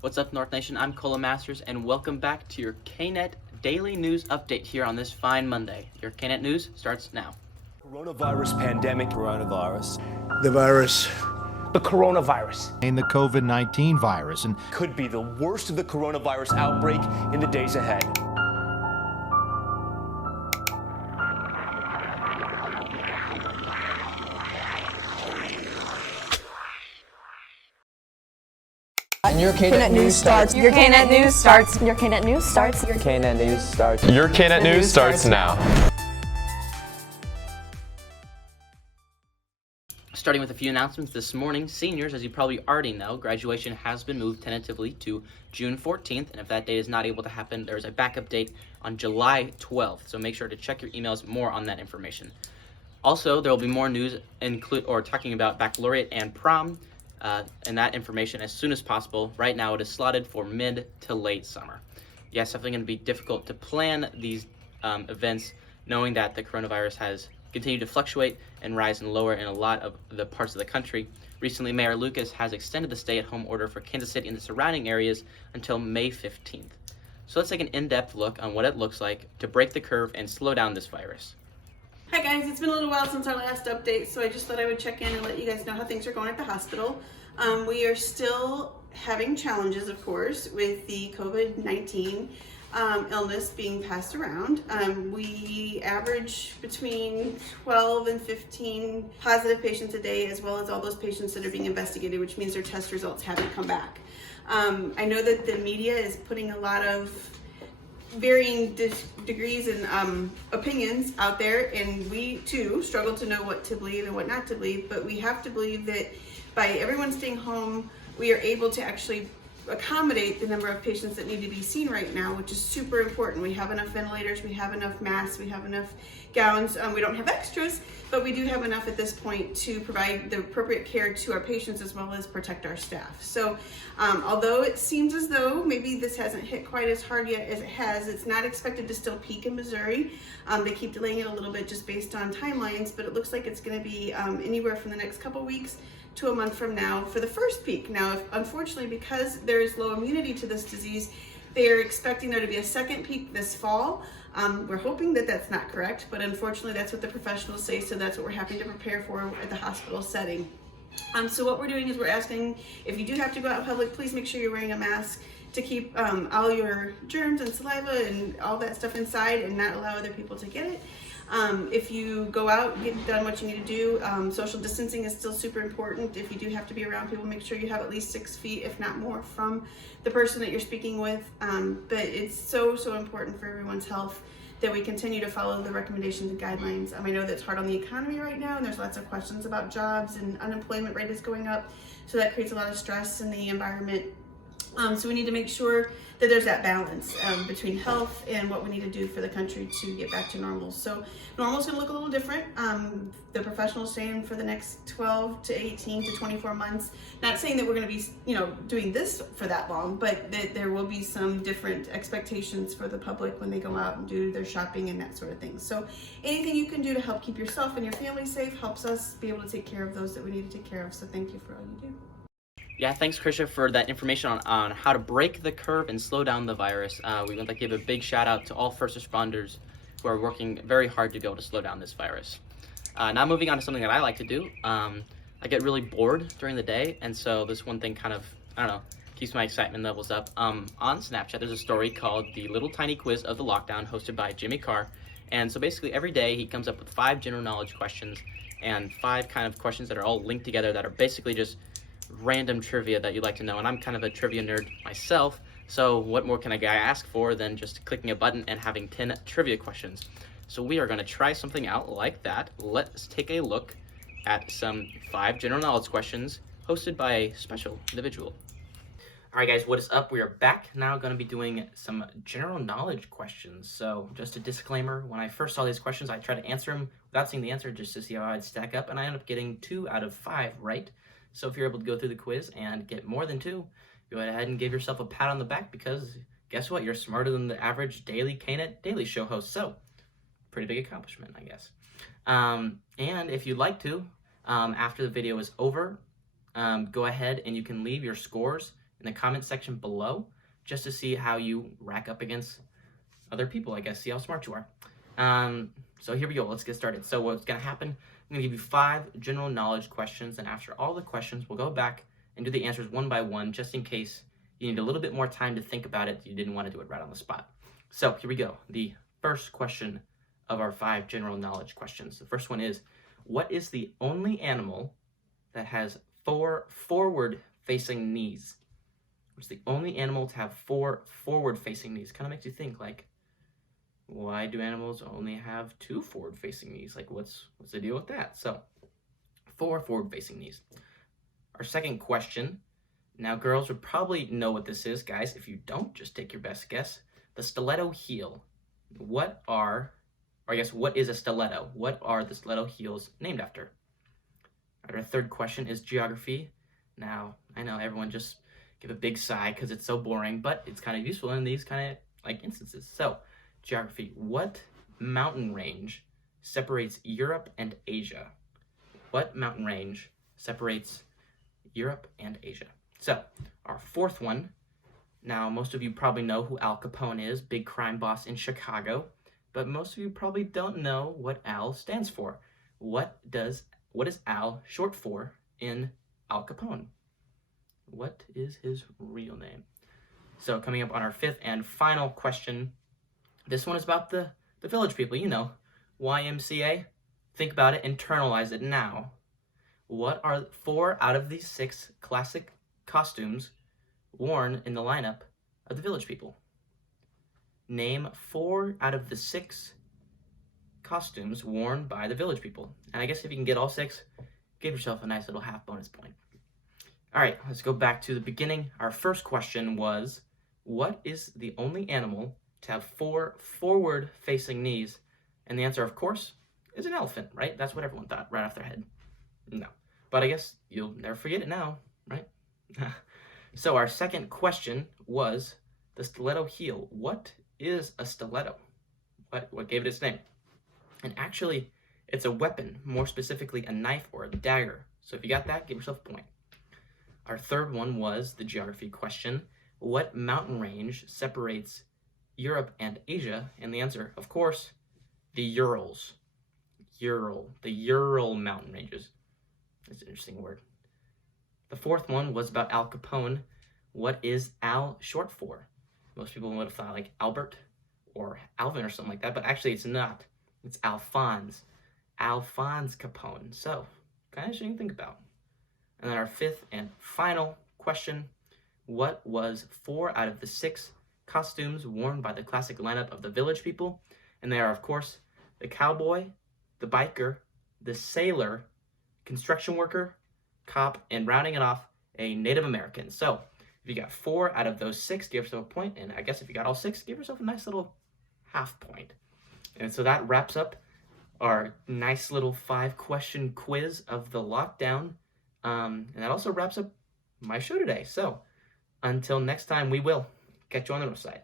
What's up, North Nation? I'm Cola Masters, and welcome back to your KNET Daily News Update here on this fine Monday. Your KNET News starts now. Coronavirus pandemic. Coronavirus. The virus. The coronavirus. And the COVID-19 virus. And Could be the worst of the coronavirus outbreak in the days ahead. And your KNET News starts. Your KNET News starts. Your KNET News starts. Your KNET News starts. Your KNET News starts now. Starting with a few announcements this morning, seniors, as you probably already know, graduation has been moved tentatively to June 14th, and if that date is not able to happen, there's a backup date on July 12th, so make sure to check your emails more on that information. Also, there will be more news talking about baccalaureate and prom, and that information as soon as possible. Right now, it is slotted for mid to late summer. Yes, definitely going to be difficult to plan these events, knowing that the coronavirus has continued to fluctuate and rise and lower in a lot of the parts of the country. Recently, Mayor Lucas has extended the stay-at-home order for Kansas City and the surrounding areas until May 15th. So let's take an in-depth look on what it looks like to break the curve and slow down this virus. Hi guys, it's been a little while since our last update, so I just thought I would check in and let you guys know how things are going at the hospital. We are still having challenges, of course, with the COVID-19 illness being passed around. We average between 12 and 15 positive patients a day, as well as all those patients that are being investigated, which means their test results haven't come back. I know that the media is putting a lot of varying degrees and opinions out there, and we too struggle to know what to believe and what not to believe, but we have to believe that by everyone staying home, we are able to actually accommodate the number of patients that need to be seen right now, which is super important. We have enough ventilators, we have enough masks, we have enough gowns. We don't have extras, but we do have enough at this point to provide the appropriate care to our patients as well as protect our staff. So although it seems as though maybe this hasn't hit quite as hard yet as it has, it's not expected to still peak in Missouri. They keep delaying it a little bit just based on timelines, but it looks like it's going to be anywhere from the next couple weeks to a month from now for the first peak. Now, unfortunately, because there is low immunity to this disease, they are expecting there to be a second peak this fall. We're hoping that that's not correct, but unfortunately that's what the professionals say, so that's what we're having to prepare for at the hospital setting. So what we're doing is we're asking, if you do have to go out in public, please make sure you're wearing a mask to keep all your germs and saliva and all that stuff inside and not allow other people to get it. If you go out, get done what you need to do. Social distancing is still super important. If you do have to be around people, make sure you have at least 6 feet, if not more, from the person that you're speaking with. But it's so important for everyone's health that we continue to follow the recommendations and guidelines. I know that's hard on the economy right now, and there's lots of questions about jobs, and unemployment rate is going up, so that creates a lot of stress in the environment. So we need to make sure that there's that balance between health and what we need to do for the country to get back to normal. So normal is going to look a little different. The professionals saying for the next 12 to 18 to 24 months, not saying that we're going to be, doing this for that long, but that there will be some different expectations for the public when they go out and do their shopping and that sort of thing. So anything you can do to help keep yourself and your family safe helps us be able to take care of those that we need to take care of. So thank you for all you do. Yeah, thanks, Krisha, for that information on how to break the curve and slow down the virus. We want to give a big shout out to all first responders who are working very hard to be able to slow down this virus. Now moving on to something that I like to do. I get really bored during the day, and so this one thing kind of, keeps my excitement levels up. On Snapchat, there's a story called The Little Tiny Quiz of the Lockdown, hosted by Jimmy Carr. And so basically every day he comes up with 5 general knowledge questions and 5 kind of questions that are all linked together that are basically just random trivia that you'd like to know. And I'm kind of a trivia nerd myself, so what more can a guy ask for than just clicking a button and having 10 trivia questions? So we are going to try something out like that. Let's take a look at some 5 general knowledge questions hosted by a special individual. All right, guys, what is up? We are back now, going to be doing some general knowledge questions. So just a disclaimer, when I first saw these questions, I tried to answer them without seeing the answer just to see how I'd stack up, and I ended up getting 2 out of 5 right. So if you're able to go through the quiz and get more than 2, go ahead and give yourself a pat on the back, because guess what? You're smarter than the average daily KNET Daily Show host. So pretty big accomplishment, I guess. And if you'd like to, after the video is over, go ahead and you can leave your scores in the comment section below, just to see how you rack up against other people, I guess, see how smart you are. So here we go, let's get started. So what's gonna happen, I'm gonna give you 5 general knowledge questions, and after all the questions, we'll go back and do the answers one by one, just in case you need a little bit more time to think about it. You didn't want to do it right on the spot. So here we go. The first question of our 5 general knowledge questions. The first one is, what is the only animal that has 4 forward-facing knees? What's the only animal to have 4 forward-facing knees? Kind of makes you think, like, why do animals only have 2 forward-facing knees? Like, what's the deal with that? So, 4 forward-facing knees. Our second question. Now, girls would probably know what this is, guys. If you don't, just take your best guess. The stiletto heel. What is a stiletto? What are the stiletto heels named after? Our third question is geography. Now, I know everyone just give a big sigh because it's so boring, but it's kind of useful in these kind of like instances. So, geography. What mountain range separates Europe and Asia? What mountain range separates Europe and Asia? So, our fourth one. Now, most of you probably know who Al Capone is, big crime boss in Chicago, but most of you probably don't know what Al stands for. What is Al short for in Al Capone? What is his real name? So, coming up on our 5th and final question. This one is about the Village People, you know, YMCA. Think about it, internalize it now. What are 4 out of these 6 classic costumes worn in the lineup of the Village People? Name 4 out of the 6 costumes worn by the Village People. And I guess if you can get all 6, give yourself a nice little half bonus point. All right, let's go back to the beginning. Our first question was, what is the only animal to have 4 forward-facing knees? And the answer, of course, is an elephant, right? That's what everyone thought right off their head. No. But I guess you'll never forget it now, right? So our second question was the stiletto heel. What is a stiletto? What gave it its name? And actually, it's a weapon, more specifically a knife or a dagger. So if you got that, give yourself a point. Our third one was the geography question. What mountain range separates Europe and Asia? And the answer, of course, the Urals. The Ural mountain ranges. That's an interesting word. The fourth one was about Al Capone. What is Al short for? Most people would have thought like Albert or Alvin or something like that, but actually it's not. It's Alphonse. Alphonse Capone. So, kind of interesting to think about. And then our 5th and final question. What was 4 out of the 6 costumes worn by the classic lineup of the Village People? And they are, of course, the cowboy, the biker, the sailor, construction worker, cop, and rounding it off, a Native American. So, if you got 4 out of those 6, give yourself a point, and I guess if you got all 6, give yourself a nice little half point. And so that wraps up our nice little 5-question quiz of the lockdown, and that also wraps up my show today. So, until next time, we will catch you on the other side.